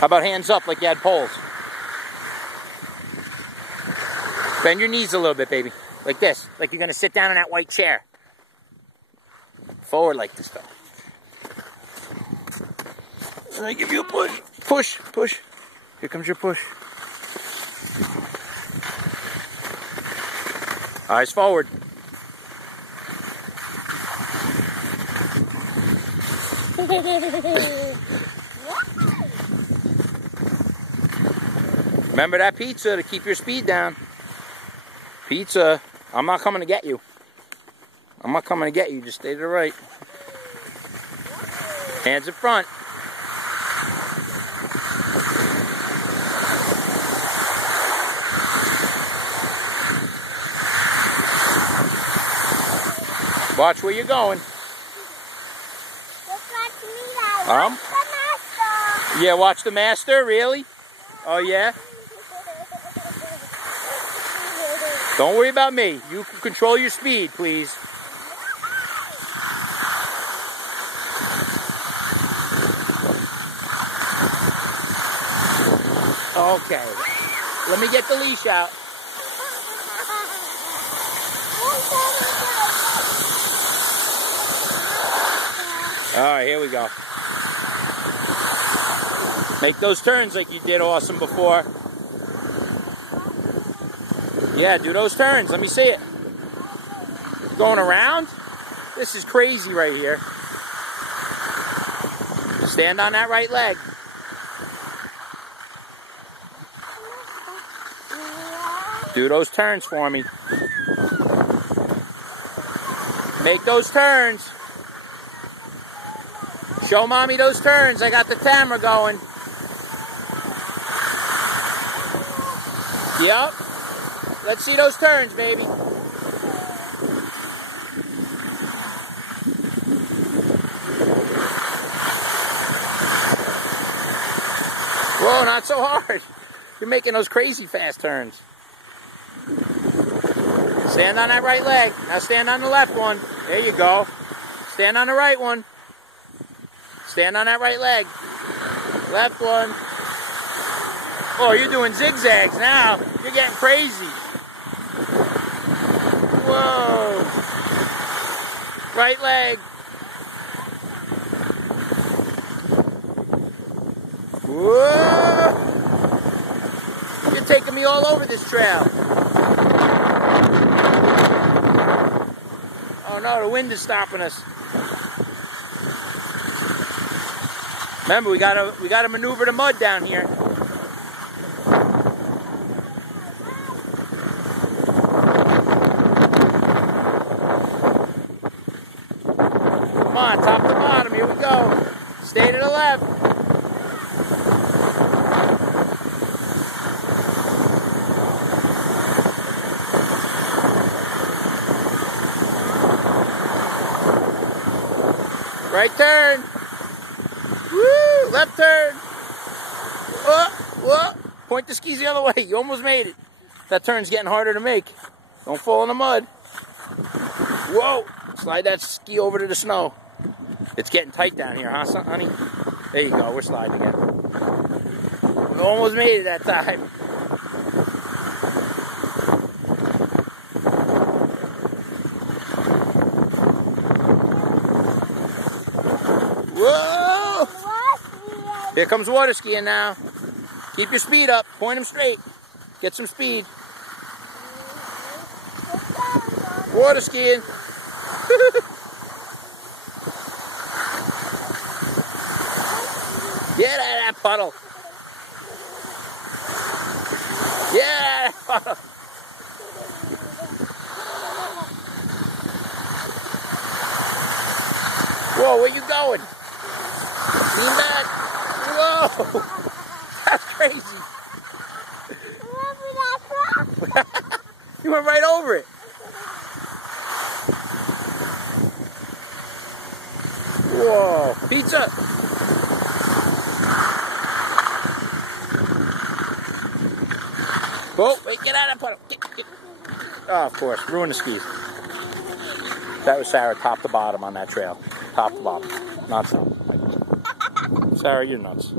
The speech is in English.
How about hands up like you had poles? Bend your knees a little bit, baby. Like this. Like you're going to sit down in that white chair. Forward like this, though. And I give you a push. Push, push. Here comes your push. Eyes forward. Remember that pizza to keep your speed down. Pizza. I'm not coming to get you. I'm not coming to get you. Just stay to the right. Hands in front. Watch where you're going. Watch the master. Yeah, watch the master? Really? Oh, yeah? Don't worry about me. You can control your speed, please. Okay. Let me get the leash out. Alright, here we go. Make those turns like you did awesome before. Yeah, do those turns. Let me see it. Going around? This is crazy right here. Stand on that right leg. Do those turns for me. Make those turns. Show mommy those turns. I got the camera going. Yep. Let's see those turns, baby. Whoa, not so hard. You're making those crazy fast turns. Stand on that right leg. Now stand on the left one. There you go. Stand on the right one. Stand on that right leg. Left one. Oh, you're doing zigzags now. You're getting crazy. Whoa. Right leg. Whoa. You're taking me all over this trail. Oh no, the wind is stopping us. Remember, we gotta maneuver the mud down here. Come on, top to bottom, here we go. Stay to the left. Right turn. Woo! Left turn. Whoa! Point the skis the other way. You almost made it. That turn's getting harder to make. Don't fall in the mud. Whoa! Slide that ski over to the snow. It's getting tight down here, huh, honey? There you go. We're sliding again. We almost made it that time. Whoa! Here comes water skiing now. Keep your speed up. Point them straight. Get some speed. Water skiing. Get out of that puddle. Get out of that puddle. Whoa, where you going? Lean back. Whoa. That's crazy. You went right over it. Whoa. Pizza. Oh, wait, get out of the puddle. Get. Oh, of course. Ruin the skis. That was Sarah top to bottom on that trail. Top to bottom. Not so. Sarah, you're nuts.